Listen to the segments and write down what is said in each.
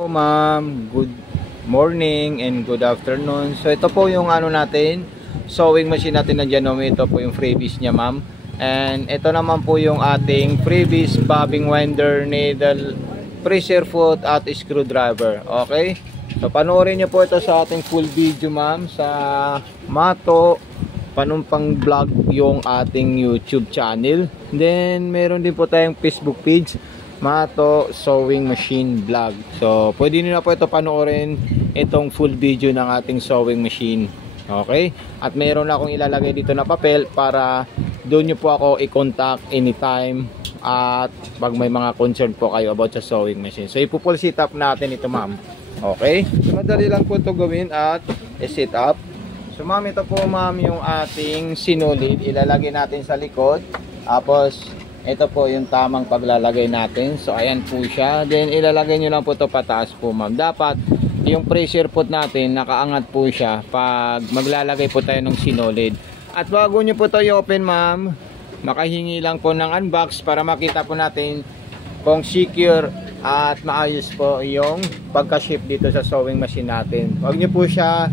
Ma'am, good morning and good afternoon. So ito po yung ano natin, sewing machine natin nandiyan. Ito po yung freebies niya, ma'am. And ito naman po yung ating freebies bobbing winder, needle, pressure foot at screwdriver. Okay? So panoorin niyo po ito sa ating full video, ma'am, sa Mato Panumpang Vlog, yung ating YouTube channel. Then meron din po tayong Facebook page, Mato Sewing Machine Vlog. So pwede niyo na po ito panoorin, itong full video ng ating sewing machine. Okay? At meron na akong ilalagay dito na papel para doon niyo po ako i-contact anytime at pag may mga concern po kayo about sa sewing machine. So ipo-full sit up natin ito, ma'am. Okay? So madali lang po ito gawin at i-sit up. So ma'am, ito po ma'am yung ating sinulid. Ilalagay natin sa likod. Tapos ito po yung tamang paglalagay natin. So ayan po siya. Then ilalagay nyo lang po ito pataas po, ma'am. Dapat yung pressure foot natin nakaangat po siya pag maglalagay po tayo ng sinulid. At bago nyo po ito i-open, ma'am, makahingi lang po ng unbox para makita po natin kung secure at maayos po yung pagka-ship dito sa sewing machine natin. Huwag nyo po siya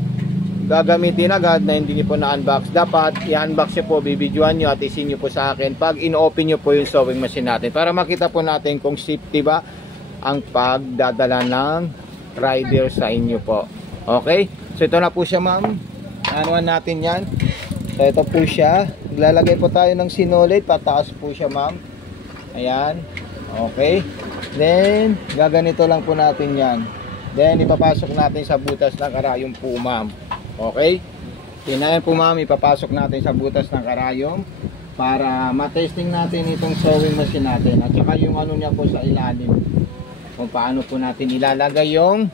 gagamitin agad na hindi nyo po na-unbox. Dapat i-unbox nyo po, bibidyoan nyo at isin nyo po sa akin pag in-open nyo po yung sewing machine natin para makita po natin kung safety ba ang pagdadala ng rider sa inyo po. Okay? So ito na po siya, ma'am. Anuan natin yan. So ito po siya. Lalagay po tayo ng sinulid. Pataas po siya, ma'am. Ayan. Okay. Then gaganito lang po natin yan. Then ipapasok natin sa butas ng karayom po, ma'am. Okay? Tinayan po, ma'am, ipapasok natin sa butas ng karayom para matesting natin itong sewing machine natin. At saka yung ano niya po sa ilalim, kung paano po natin ilalagay yung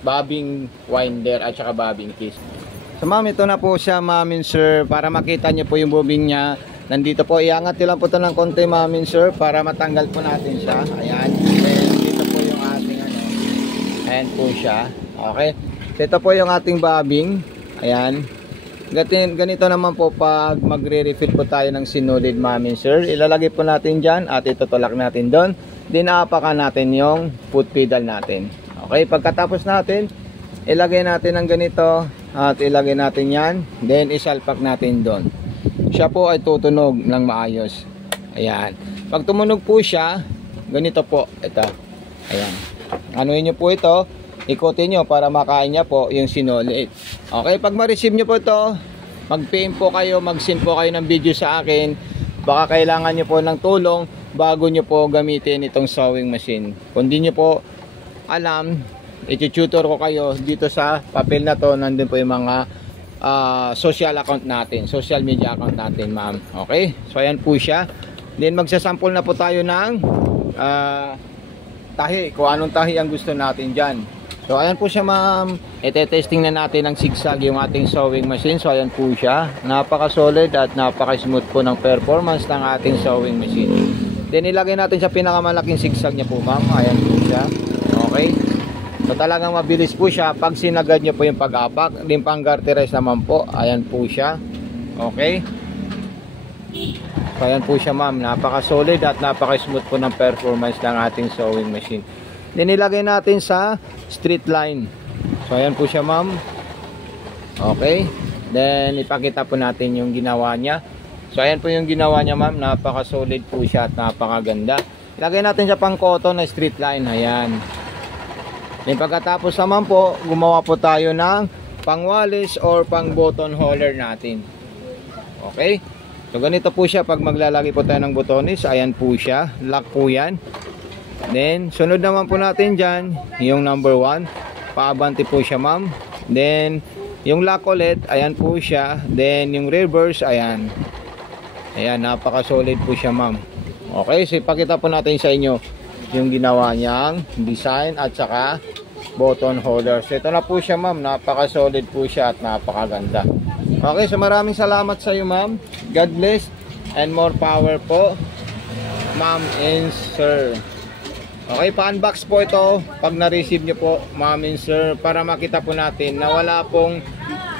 bobbing winder at saka bobbing case. So ma'am, ito na po siya, ma'am and sir, para makita niyo po yung bobbing niya. Nandito po, iangat nyo lang po ito ng konti, ma'am and sir, para matanggal po natin siya. Ayan. Then dito po yung ating ano. Ayan po siya. Okay. So ito po yung ating bobbing. Ayan. Ganito naman po pag magre-refill po tayo ng sinulid, ma'am and sir. Ilalagay po natin dyan at itutulak natin doon. Dinaapakan natin yung foot pedal natin. Okay, pagkatapos natin, ilagay natin ng ganito at ilagay natin yan. Then isalpak natin doon. Siya po ay tutunog ng maayos. Ayan. Pag tumunog po siya, ganito po. Ito. Ayan. Anuhin nyo po ito. Ikutin nyo para makain niya po yung sinulid. Okay, pag ma-receive nyo po ito, mag-PM po kayo, mag-send po kayo ng video sa akin. Baka kailangan nyo po ng tulong bago nyo po gamitin itong sewing machine. Kung di nyo po alam, iti-tutor ko kayo dito sa papel na to. Nandun po yung mga social account natin, social media account natin, ma'am. Okay, so ayan po siya. Then magsasample na po tayo ng tahi, kung anong tahi ang gusto natin dyan. So ayan po siya, ma'am. Ite-testing na natin ng zigzag yung ating sewing machine. So ayan po siya. Napaka-solid at napaka-smooth po ng performance ng ating sewing machine. Then ilagay natin sa pinakamalaking zigzag niya po, ma'am. Ayan po siya. Okay. So talagang mabilis po siya pag sinagad niyo po yung pag-apak. Limpang garterize naman po. Ayan po siya. Okay. So ayan po siya, ma'am. Napaka-solid at napaka-smooth po ng performance ng ating sewing machine. Then ilagay natin sa straight line. So ayan po siya, ma'am. Okay. Then ipakita po natin yung ginawa niya. So ayan po yung ginawa niya, ma'am. Napaka-solid po siya at napakaganda. Ilagay natin sa pang-cotton na straight line. Ayan. Then pagkatapos naman po, gumawa po tayo ng pang-walis or pang-button holder natin. Okay. So ganito po siya pag maglalagay po tayo ng botones. Ayan po siya. Lock po yan. Then sunod naman po natin dyan yung number 1. Paabante po siya, ma'am. Then yung lock ulit, ayan po siya. Then yung reverse, ayan. Ayan, napaka-solid po siya, ma'am. Okay, so ipakita po natin sa inyo yung ginawa niyang design at saka button holder. So ito na po siya, ma'am. Napaka-solid po siya at napakaganda. Okay, so maraming salamat sa iyo, ma'am. God bless and more power po, ma'am and sir. Okay, pa-unbox po ito pag na-receive nyo po, ma'am and sir, para makita po natin na wala pong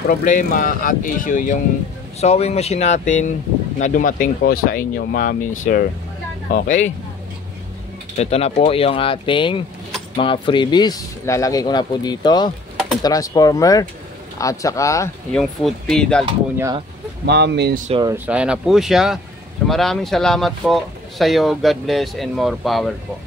problema at issue yung sewing machine natin na dumating po sa inyo, ma'am and sir. Okay, so ito na po yung ating mga freebies. Lalagay ko na po dito yung transformer at saka yung food pedal po niya, Ma'am Minsor. So ayan na po siya. So maraming salamat po sa iyo. God bless and more power po.